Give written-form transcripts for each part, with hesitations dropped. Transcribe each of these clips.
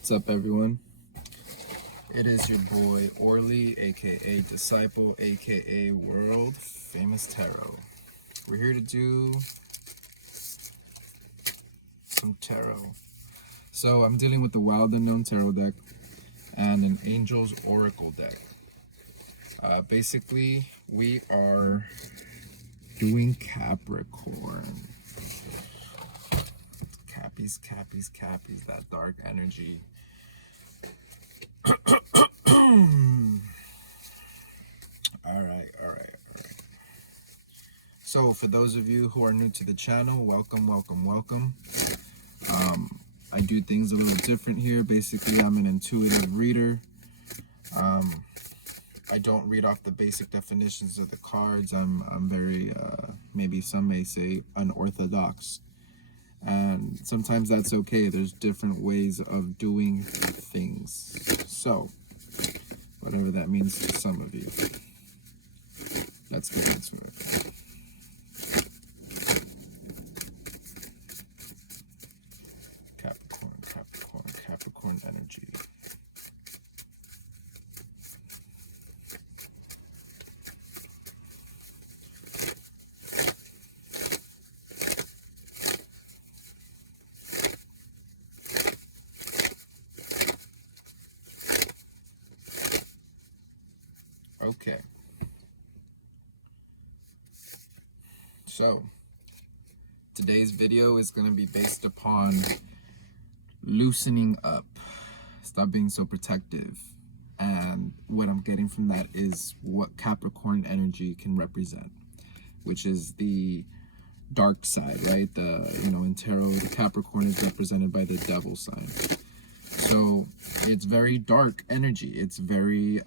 What's up, everyone? It is your boy Orly, aka Disciple, aka World Famous Tarot. We're here to do some tarot. So I'm dealing with the Wild Unknown Tarot deck and an Angel's Oracle deck. Basically, we are doing Capricorn. Cappies, that dark energy. All right. So for those of you who are new to the channel, welcome. I do things a little different here. Basically, I'm an intuitive reader. I don't read off the basic definitions of the cards. I'm very, maybe some may say, unorthodox. And sometimes that's okay. There's different ways of doing things. So, whatever that means to some of you. Let's get into it. Capricorn energy. Okay. So, today's video is going to be based upon loosening up. Stop being so protective. And what I'm getting from that is what Capricorn energy can represent, which is the dark side, right? In tarot, the Capricorn is represented by the devil sign. So it's very dark energy. It's very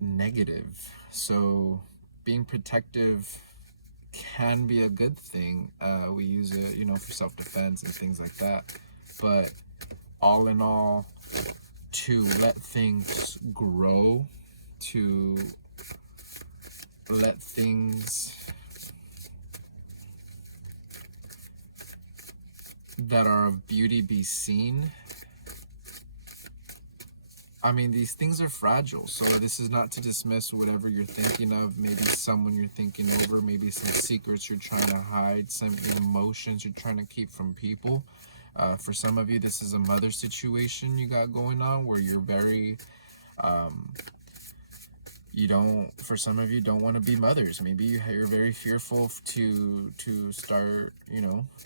negative. So being protective can be a good thing. We use it, for self-defense and things like that. But all in all, to let things grow, to let things that are of beauty be seen. I mean, these things are fragile, so this is not to dismiss whatever you're thinking of, maybe someone you're thinking over, maybe some secrets you're trying to hide, some emotions you're trying to keep from people. For some of you, this is a mother situation you got going on where you're very, for some of you, don't want to be mothers. Maybe you're very fearful to start,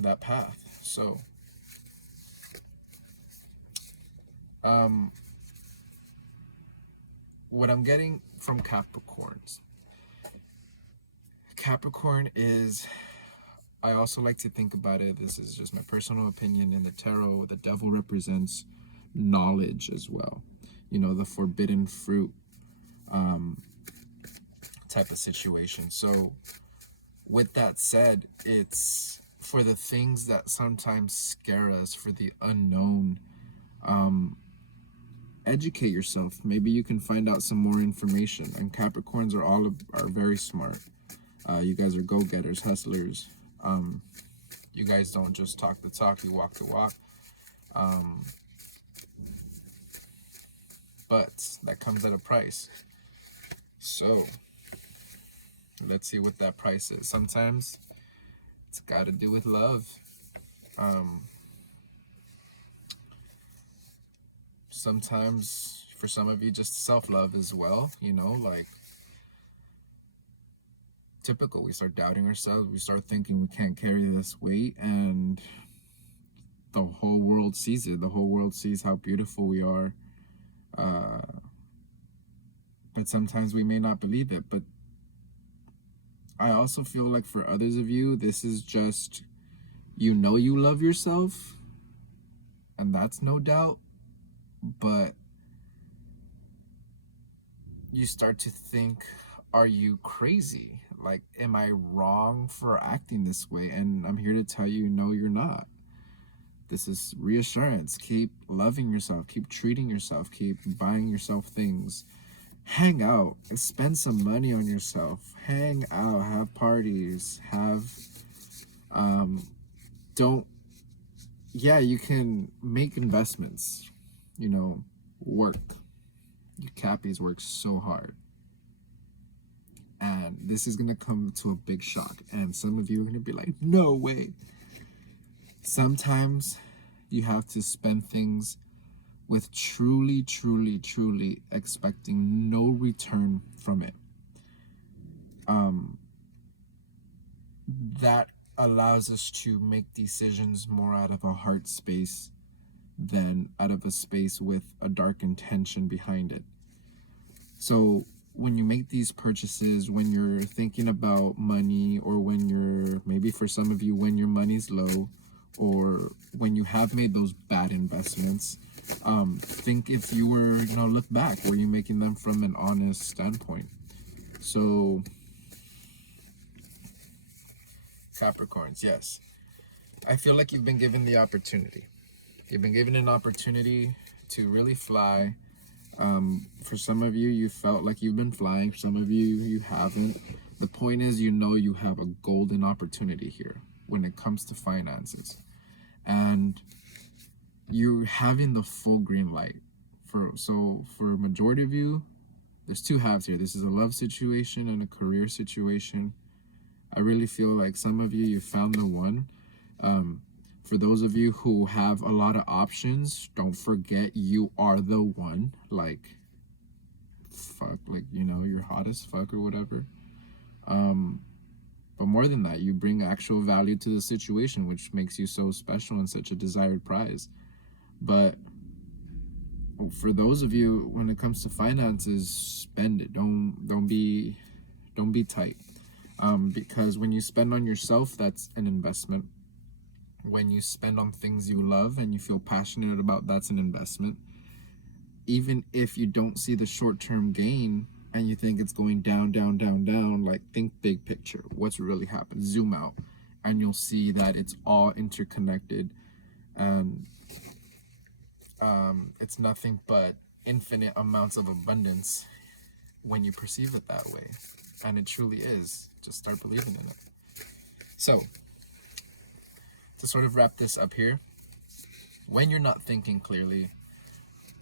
that path. So, what I'm getting from Capricorn is, I also like to think about it, this is just my personal opinion, in the tarot, the devil represents knowledge as well. The forbidden fruit type of situation. So with that said, it's for the things that sometimes scare us, for the unknown. Educate yourself. Maybe you can find out some more information. And Capricorns are very smart. You guys are go-getters, hustlers. You guys don't just talk the talk, you walk the walk. But that comes at a price. So let's see what that price is. Sometimes it's got to do with love. Sometimes for some of you, just self-love as well. Like typical, we start doubting ourselves, we start thinking we can't carry this weight, and the whole world sees it. The whole world sees how beautiful we are, but sometimes we may not believe it. But I also feel like for others of you, this is just, you love yourself, and that's no doubt, but you start to think, are you crazy? Like, am I wrong for acting this way? And I'm here to tell you, no, you're not. This is reassurance. Keep loving yourself. Keep treating yourself. Keep buying yourself things. Hang out. Spend some money on yourself. Hang out. Have parties. Don't yeah, you can make investments, you know, work. You Cappies work so hard. And this is going to come to a big shock. And some of you are going to be like, no way. Sometimes you have to spend things with truly, truly, truly expecting no return from it. That allows us to make decisions more out of a heart space than out of a space with a dark intention behind it. So when you make these purchases, when you're thinking about money, or when you're, maybe for some of you, when your money's low, or when you have made those bad investments, think if you were, look back, were you making them from an honest standpoint? So Capricorns, yes. I feel like you've been given the opportunity. You've been given an opportunity to really fly. For some of you, you felt like you've been flying. For some of you, you haven't. The point is, you have a golden opportunity here when it comes to finances. And you're having the full green light. For a majority of you, there's two halves here. This is a love situation and a career situation. I really feel like some of you found the one. For those of you who have a lot of options, don't forget you are the one. Like, fuck, like, you're hot as fuck or whatever. But more than that, you bring actual value to the situation, which makes you so special and such a desired prize. But for those of you, when it comes to finances, spend it. Don't be tight. Because when you spend on yourself, that's an investment. When you spend on things you love and you feel passionate about, that's an investment. Even if you don't see the short-term gain and you think it's going down, down, down, down, like, think big picture. What's really happened? Zoom out, and you'll see that it's all interconnected, and it's nothing but infinite amounts of abundance when you perceive it that way. And it truly is. Just start believing in it. So, to sort of wrap this up here, when you're not thinking clearly,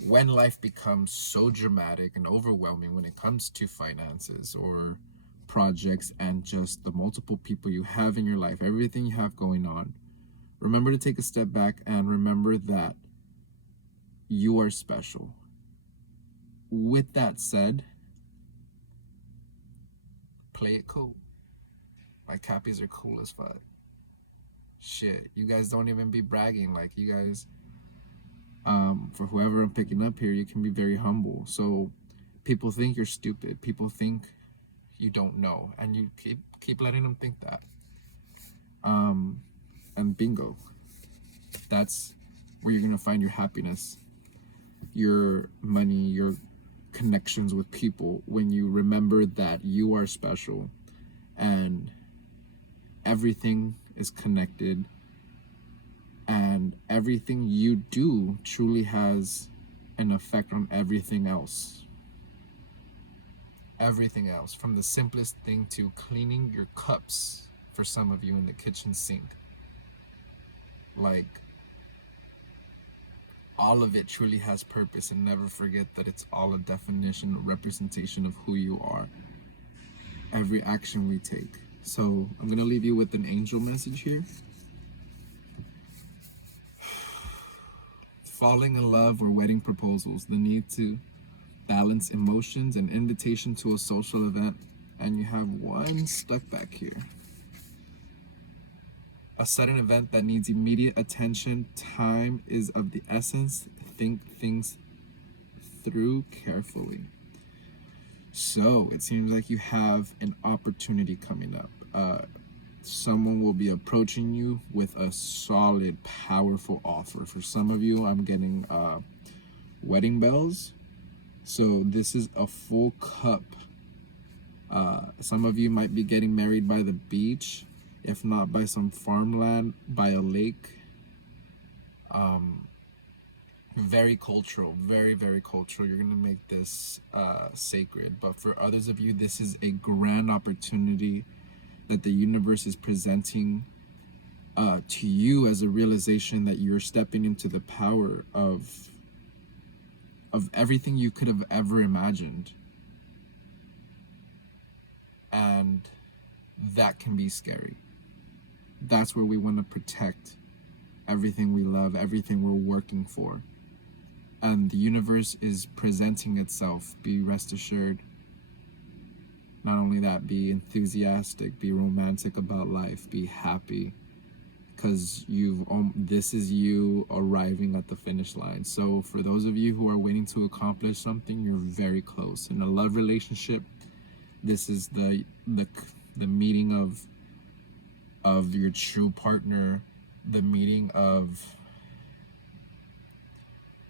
when life becomes so dramatic and overwhelming when it comes to finances or projects and just the multiple people you have in your life, everything you have going on, remember to take a step back and remember that you are special. With that said, play it cool. My Cappies are cool as fuck. Shit, you guys don't even be bragging. Like, you guys, for whoever I'm picking up here, you can be very humble. So people think you're stupid. People think you don't know, and you keep letting them think that. And bingo, that's where you're gonna find your happiness, your money, your connections with people, when you remember that you are special and everything is connected and everything you do truly has an effect on everything else. Everything else, from the simplest thing to cleaning your cups for some of you in the kitchen sink. Like, all of it truly has purpose, and never forget that it's all a definition, a representation of who you are. Every action we take. So I'm going to leave you with an angel message here. Falling in love or wedding proposals, the need to balance emotions, and invitation to a social event, and you have one stuck back here. A sudden event that needs immediate attention. Time is of the essence. Think things through carefully. So it seems like you have an opportunity coming up. Someone will be approaching you with a solid, powerful offer. For some of you, I'm getting wedding bells. So this is a full cup. Some of you might be getting married by the beach, if not by some farmland, by a lake. Very cultural, very, very cultural. You're gonna make this sacred. But for others of you, this is a grand opportunity that the universe is presenting to you as a realization that you're stepping into the power of everything you could have ever imagined. And that can be scary. That's where we want to protect everything we love, everything we're working for. And the universe is presenting itself. Be rest assured. Not only that, be enthusiastic, be romantic about life, be happy, because this is you arriving at the finish line. So for those of you who are waiting to accomplish something, you're very close. In a love relationship, this is the meeting of your true partner, the meeting of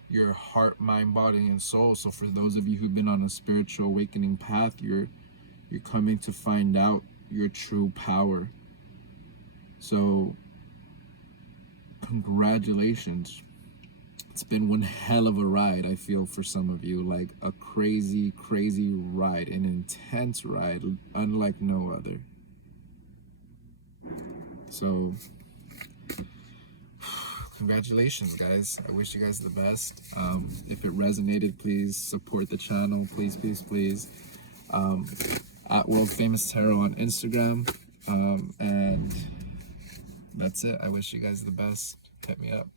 your heart, mind, body, and soul. So for those of you who've been on a spiritual awakening path, you're coming to find out your true power. So congratulations. It's been one hell of a ride, I feel, for some of you. Like a crazy, crazy ride, an intense ride, unlike no other. So congratulations, guys. I wish you guys the best. If it resonated, please support the channel. Please, please, please. At World Famous Tarot on Instagram. And that's it. I wish you guys the best. Hit me up.